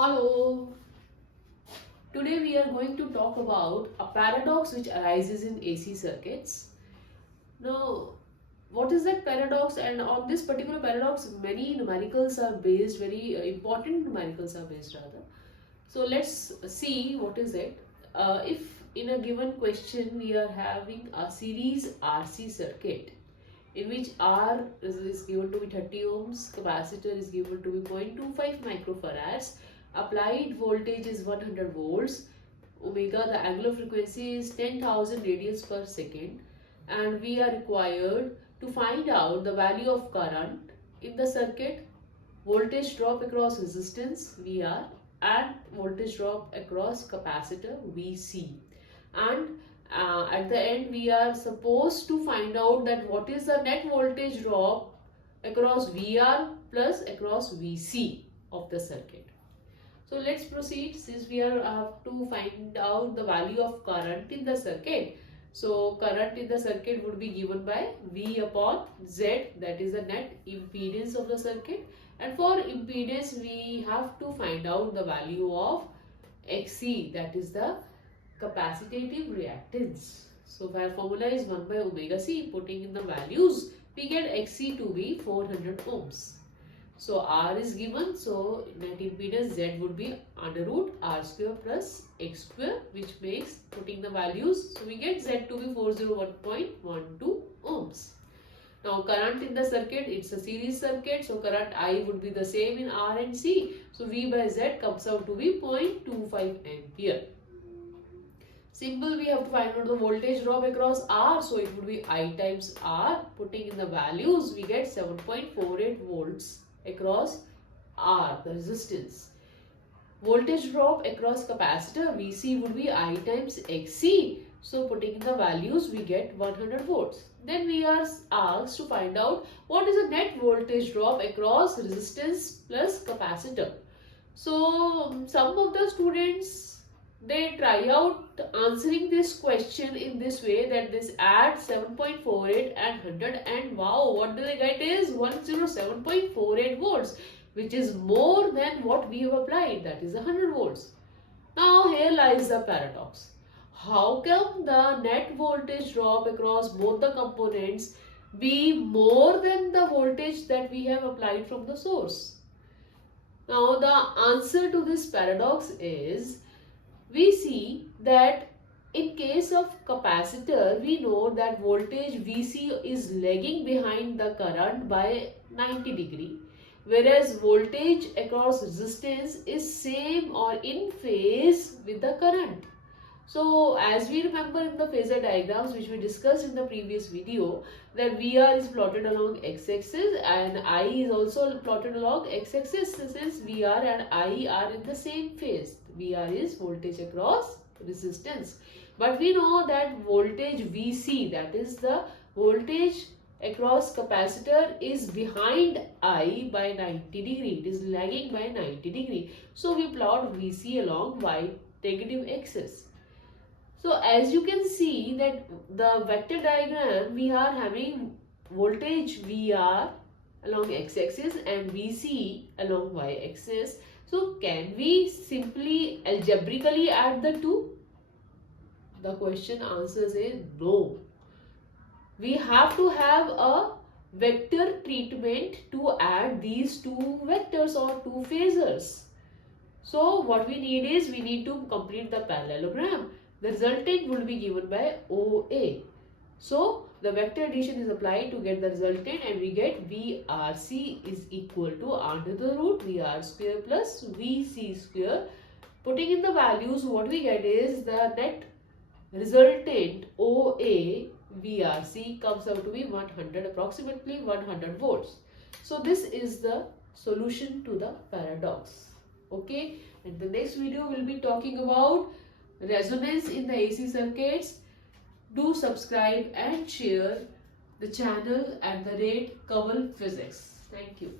Hello. Today we are going to talk about a paradox which arises in AC circuits. Now, what is that paradox? And on this particular paradox, many numericals are based, very important numericals are based rather. So let's see what is it. If in a given question we are having a series RC circuit in which R is given to be 30 ohms, capacitor is given to be 0.25 microfarads, applied voltage is 100 volts, omega the angular frequency is 10,000 radians per second, and we are required to find out the value of current in the circuit, voltage drop across resistance VR, and voltage drop across capacitor VC. And at the end we are supposed to find out that what is the net voltage drop across VR plus across VC of the circuit. So let's proceed. Since we have to find out the value of current in the circuit, so current in the circuit would be given by V upon Z, that is the net impedance of the circuit, and for impedance we have to find out the value of XC, that is the capacitive reactance. So our formula is 1 by omega C. Putting in the values, we get XC to be 400 ohms. So R is given, so net impedance Z would be under root R square plus X square, which makes, putting the values, so we get Z to be 401.12 ohms. Now current in the circuit, it's a series circuit, so current I would be the same in R and C. So V by Z comes out to be 0.25 ampere. Simple, we have to find out the voltage drop across R, so it would be I times R. Putting in the values, we get 7.48 volts across R, the resistance. Voltage drop across capacitor VC would be I times XC. So putting in the values, we get 100 volts. Then we are asked to find out what is the net voltage drop across resistance plus capacitor. So some of the students, they try out answering this question in this way, that this add 7.48 and 100, and wow, what do they get is 107.48 volts, which is more than what we have applied, that is 100 volts. Now here lies the paradox. How come the net voltage drop across both the components be more than the voltage that we have applied from the source? Now the answer to this paradox is, we see that in case of capacitor, we know that voltage VC is lagging behind the current by 90 degree, whereas voltage across resistance is same or in phase with the current. So as we remember in the phasor diagrams which we discussed in the previous video, that VR is plotted along x-axis and I is also plotted along x-axis, since VR and I are in the same phase. VR is voltage across resistance. But we know that voltage VC, that is the voltage across capacitor, is behind I by 90 degree. It is lagging by 90 degree. So we plot VC along y negative axis. So as you can see that the vector diagram, we are having voltage VR along x-axis and VC along y-axis. So can we simply algebraically add the two? The question answers is no. We have to have a vector treatment to add these two vectors or two phasors. So what we need is, we need to complete the parallelogram. The resultant will be given by OA. So the vector addition is applied to get the resultant, and we get VRC is equal to under the root VR square plus VC square. Putting in the values, what we get is the net resultant OA VRC comes out to be 100, approximately 100 volts. So this is the solution to the paradox. Okay, and the next video will be talking about resonance in the AC circuits. Do subscribe and share the channel at the rate Kaval Physics. Thank you.